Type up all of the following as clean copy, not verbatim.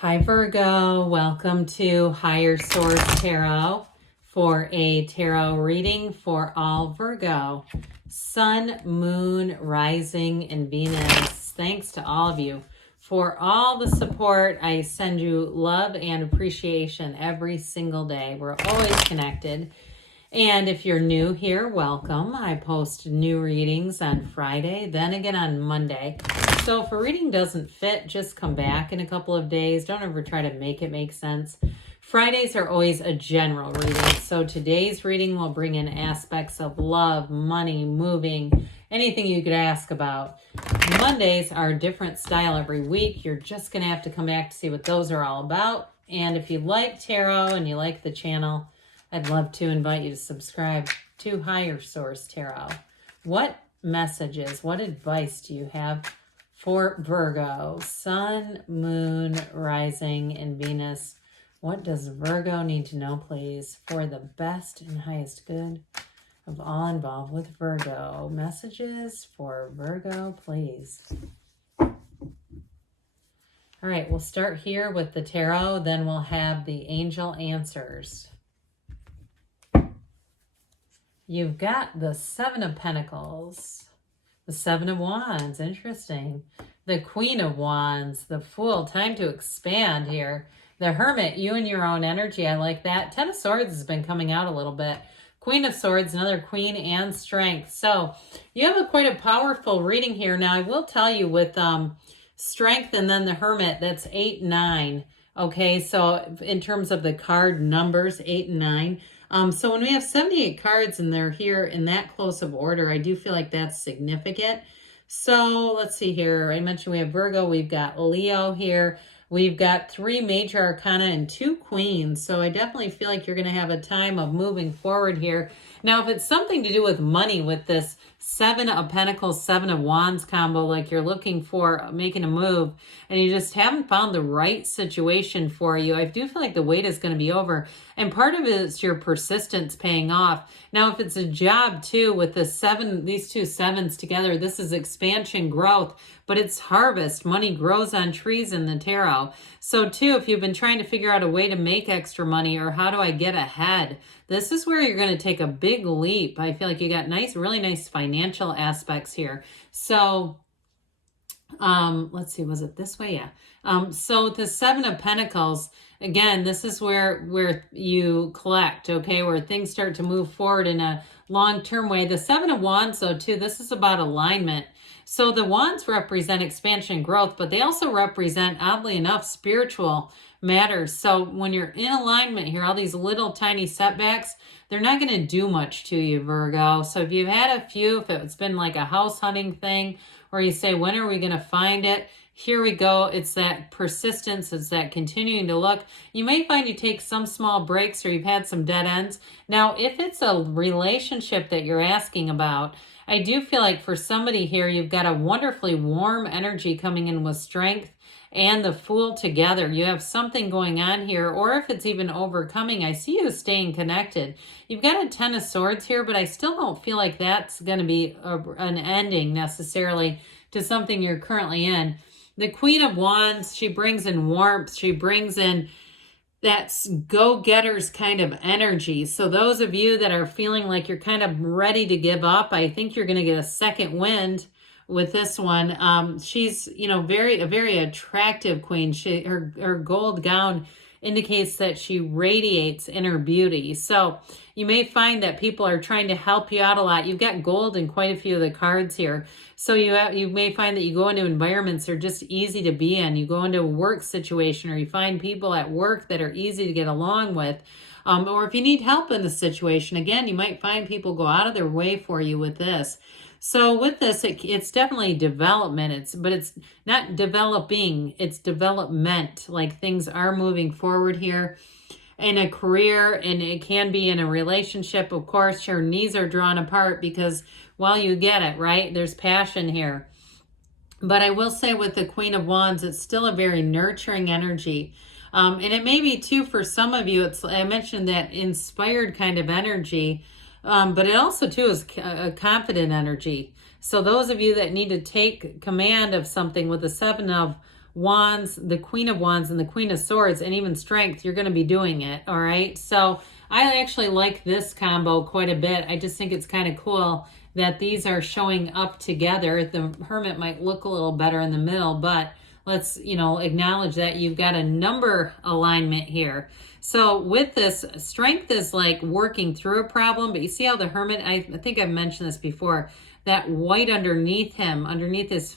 Hi Virgo, welcome to Higher Source Tarot for a tarot reading for all Virgo. Sun, Moon, Rising, and Venus. Thanks to all of you for all the support. I send you love and appreciation every single day. We're always connected. And if you're new here, welcome. I post new readings on Friday, then again on Monday. So if a reading doesn't fit, just come back in a couple of days. Don't ever try to make it make sense. Fridays are always a general reading. So today's reading will bring in aspects of love, money, moving, anything you could ask about. Mondays are a different style every week. You're just going to have to come back to see what those are all about. And if you like tarot and you like the channel, I'd love to invite you to subscribe to Higher Source Tarot. What messages, what advice do you have for Virgo? Sun, Moon, Rising, and Venus. What does Virgo need to know, please, for the best and highest good of all involved with Virgo? Messages for Virgo, please. All right, we'll start here with the tarot, then we'll have the angel answers. You've got the Seven of Pentacles, the Seven of Wands, interesting. The Queen of Wands, the Fool, time to expand here. The Hermit, you and your own energy, I like that. Ten of Swords has been coming out a little bit. Queen of Swords, another Queen, and Strength. So you have quite a powerful reading here. Now I will tell you with Strength and then the Hermit, that's 8, 9. Okay, so in terms of the card numbers, 8 and 9. So when we have 78 cards and they're here in that close of order, I do feel like that's significant. So let's see here. I mentioned we have Virgo. We've got Leo here. We've got 3 major arcana and 2 queens. So I definitely feel like you're going to have a time of moving forward here. Now, if it's something to do with money with this 7 of Pentacles, 7 of Wands combo, like you're looking for making a move and you just haven't found the right situation for you, I do feel like the wait is going to be over. And part of it is your persistence paying off. Now, if it's a job too, with the 7, these two 7s together, this is expansion, growth, but it's harvest. Money grows on trees in the tarot. So too, if you've been trying to figure out a way to make extra money or how do I get ahead, this is where you're going to take a big leap. I feel like you got really nice financial aspects here. So let's see, was it this way? Yeah. So the 7 of Pentacles, again, this is where you collect, okay, where things start to move forward in a long-term way. The 7 of Wands, though, too, this is about alignment. So the Wands represent expansion and growth, but they also represent, oddly enough, spiritual matters. So when you're in alignment here, all these little tiny setbacks, they're not going to do much to you, Virgo. So if you've had a few, if it's been like a house hunting thing, or you say, when are we going to find it? Here we go. It's that persistence. It's that continuing to look. You may find you take some small breaks or you've had some dead ends. Now, if it's a relationship that you're asking about, I do feel like for somebody here, you've got a wonderfully warm energy coming in with Strength and the Fool together. You have something going on here, or if it's even overcoming, I see you staying connected. You've got a 10 of Swords here, but I still don't feel like that's going to be an ending necessarily to something you're currently in. The Queen of Wands, she brings in warmth. She brings in that go-getters kind of energy. So those of you that are feeling like you're kind of ready to give up, I think you're going to get a second wind with this one. She's, a very attractive queen. Her gold gown indicates that she radiates inner beauty. So you may find that people are trying to help you out a lot. You've got gold in quite a few of the cards here. So you may find that you go into environments that are just easy to be in. You go into a work situation or you find people at work that are easy to get along with. Or if you need help in a situation, again, you might find people go out of their way for you with this. So with this, it's definitely development. But it's not developing, it's development. Like things are moving forward here in a career, and it can be in a relationship. Of course, your knees are drawn apart because, well, you get it, right? There's passion here. But I will say with the Queen of Wands, it's still a very nurturing energy. And it may be too for some of you, I mentioned that inspired kind of energy. But it also, too, is a confident energy. So those of you that need to take command of something with the 7 of Wands, the Queen of Wands, and the Queen of Swords, and even Strength, you're going to be doing it, all right? So I actually like this combo quite a bit. I just think it's kind of cool that these are showing up together. The Hermit might look a little better in the middle, but let's, acknowledge that you've got a number alignment here. So with this, Strength is like working through a problem, but you see how the Hermit, I think I've mentioned this before, that white underneath him, underneath his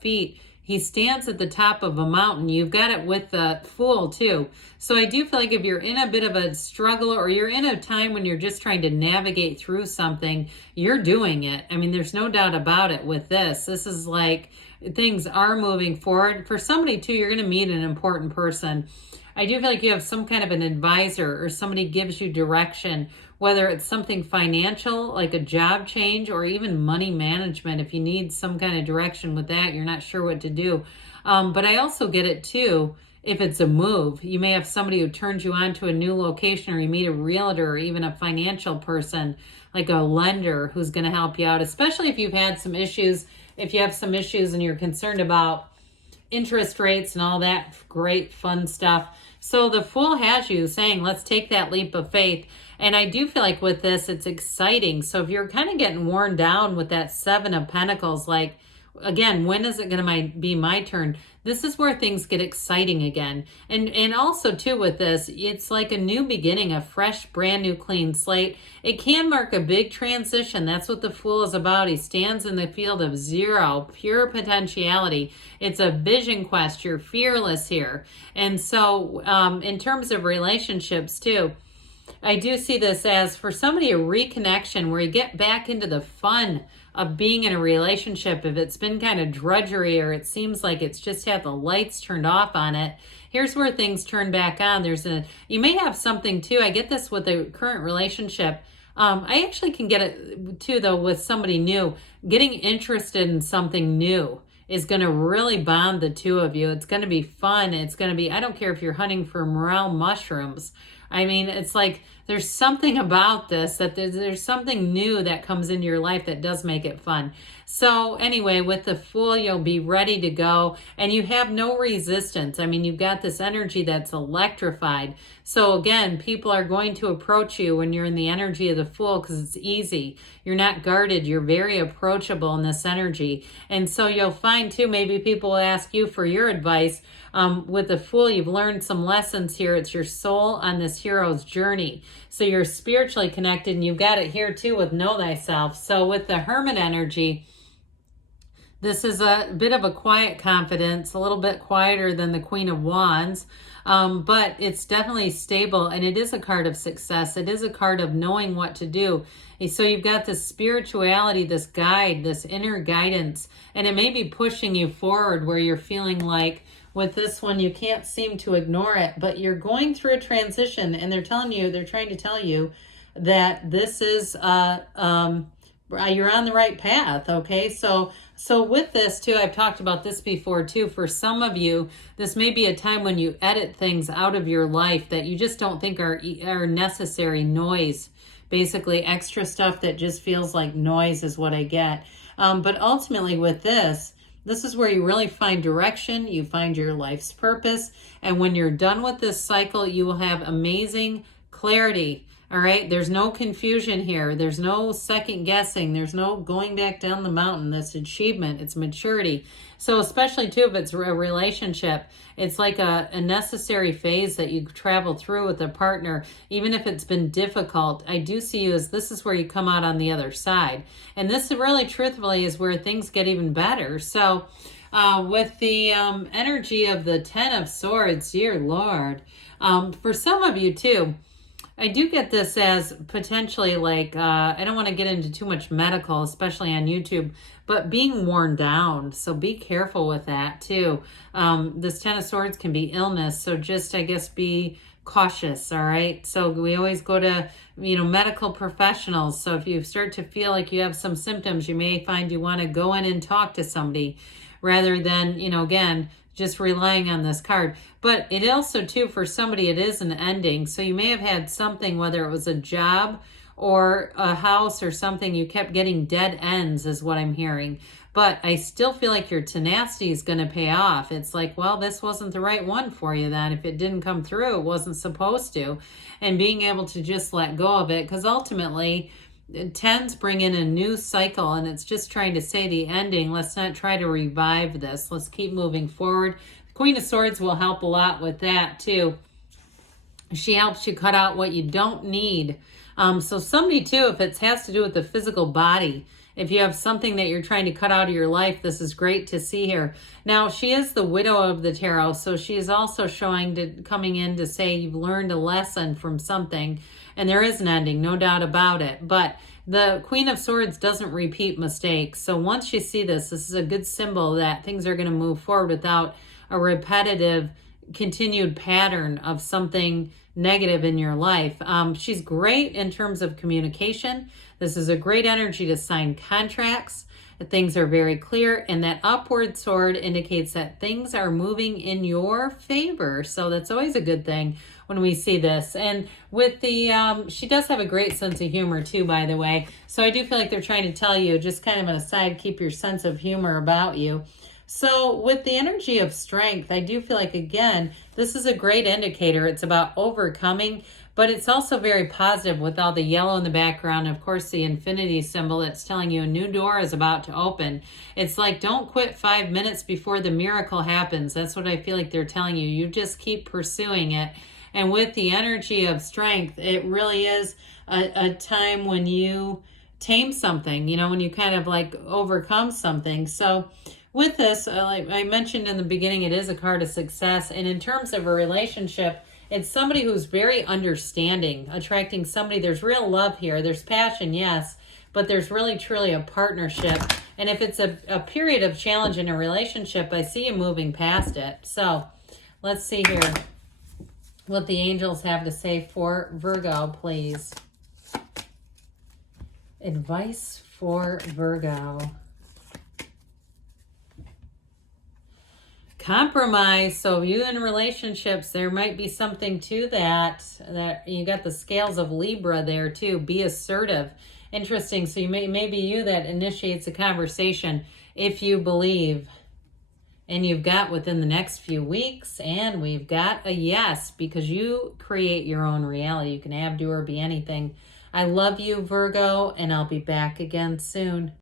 feet, he stands at the top of a mountain. You've got it with the Fool too. So I do feel like if you're in a bit of a struggle, or you're in a time when you're just trying to navigate through something, you're doing it. I mean, there's no doubt about it with this. This is like things are moving forward. For somebody too, you're going to meet an important person. I do feel like you have some kind of an advisor, or somebody gives you direction, whether it's something financial, like a job change, or even money management. If you need some kind of direction with that, you're not sure what to do. But I also get it too, if it's a move. You may have somebody who turns you on to a new location, or you meet a realtor, or even a financial person, like a lender who's going to help you out, especially if you've had some issues. If you have some issues and you're concerned about interest rates and all that great fun stuff. So the Fool has you saying, let's take that leap of faith. And I do feel like with this, it's exciting. So if you're kind of getting worn down with that Seven of Pentacles, like, again, when is it going to be my turn? This is where things get exciting again. And also too with this, it's like a new beginning, a fresh, brand new, clean slate. It can mark a big transition. That's what the Fool is about. He stands in the field of zero, pure potentiality. It's a vision quest. You're fearless here. And so in terms of relationships too, I do see this as, for somebody, a reconnection where you get back into the fun of being in a relationship. If it's been kind of drudgery, or it seems like it's just had the lights turned off on it, here's where things turn back on. You may have something too. I get this with a current relationship. I actually can get it too, though, with somebody new. Getting interested in something new is going to really bond the two of you. It's going to be fun. It's going to be, I don't care if you're hunting for morel mushrooms. I mean, it's like there's something about this, that there's something new that comes into your life that does make it fun. So anyway, with the Fool, you'll be ready to go, and you have no resistance. I mean, you've got this energy that's electrified. So again, people are going to approach you when you're in the energy of the Fool, because it's easy. You're not guarded. You're very approachable in this energy. And so you'll find too, maybe people will ask you for your advice. With the Fool, you've learned some lessons here. It's your soul on this hero's journey. So you're spiritually connected, and you've got it here too with Know Thyself. So with the Hermit energy, this is a bit of a quiet confidence, a little bit quieter than the Queen of Wands, but it's definitely stable, and it is a card of success. It is a card of knowing what to do. So you've got this spirituality, this guide, this inner guidance, and it may be pushing you forward where you're feeling like, with this one, you can't seem to ignore it, but you're going through a transition, and they're trying to tell you that this is, you're on the right path, okay? So with this too, I've talked about this before too, for some of you, this may be a time when you edit things out of your life that you just don't think are necessary. Noise, basically extra stuff that just feels like noise is what I get. But ultimately with this is where you really find direction, you find your life's purpose, and when you're done with this cycle, you will have amazing clarity. All right, there's no confusion here. There's no second guessing. There's no going back down the mountain. That's achievement. It's maturity. So especially too, if it's a relationship, it's like a necessary phase that you travel through with a partner. Even if it's been difficult, I do see you as this is where you come out on the other side. And this really, truthfully, is where things get even better. So with the energy of the Ten of Swords, dear Lord, for some of you too, I do get this as potentially like, I don't want to get into too much medical, especially on YouTube, but being worn down. So be careful with that too. This Ten of Swords can be illness. So just, I guess, be cautious. All right. So we always go to, medical professionals. So if you start to feel like you have some symptoms, you may find you want to go in and talk to somebody rather than, again, just relying on this card. But it also too, for somebody, it is an ending. So you may have had something, whether it was a job or a house or something, you kept getting dead ends is what I'm hearing. but I still feel like your tenacity is going to pay off. It's like, well, this wasn't the right one for you then. If it didn't come through, it wasn't supposed to. And being able to just let go of it, because ultimately, tens bring in a new cycle, and it's just trying to say the ending. Let's not try to revive this. Let's keep moving forward. The Queen of Swords will help a lot with that too. She helps you cut out what you don't need. So somebody too, if it has to do with the physical body, if you have something that you're trying to cut out of your life, this is great to see here. Now, she is the widow of the tarot, so she is also coming in to say you've learned a lesson from something, and there is an ending, no doubt about it. But the Queen of Swords doesn't repeat mistakes. So once you see this, this is a good symbol that things are going to move forward without a repetitive, continued pattern of something negative in your life. She's great in terms of communication. This is a great energy to sign contracts. Things are very clear, and that upward sword indicates that things are moving in your favor. So that's always a good thing when we see this. And with the, she does have a great sense of humor too, by the way. So I do feel like they're trying to tell you, just kind of an aside, keep your sense of humor about you. So with the energy of strength, I do feel like, again, this is a great indicator. It's about overcoming, but it's also very positive with all the yellow in the background. Of course, the infinity symbol that's telling you a new door is about to open. It's like, don't quit 5 minutes before the miracle happens. That's what I feel like they're telling you. You just keep pursuing it. And with the energy of strength, it really is a time when you tame something, you know, when you kind of like overcome something. So with this, like I mentioned in the beginning, it is a card of success. And in terms of a relationship, it's somebody who's very understanding, attracting somebody. There's real love here. There's passion, yes, but there's really, truly a partnership. And if it's a period of challenge in a relationship, I see you moving past it. So let's see here what the angels have to say for Virgo, please. Advice for Virgo. Compromise. So you in relationships, there might be something to that you got the scales of Libra there too. Be assertive. Interesting. So you maybe you that initiates a conversation if you believe. And you've got within the next few weeks, and we've got a yes, because you create your own reality. You can have, do, or be anything. I love you, Virgo, and I'll be back again soon.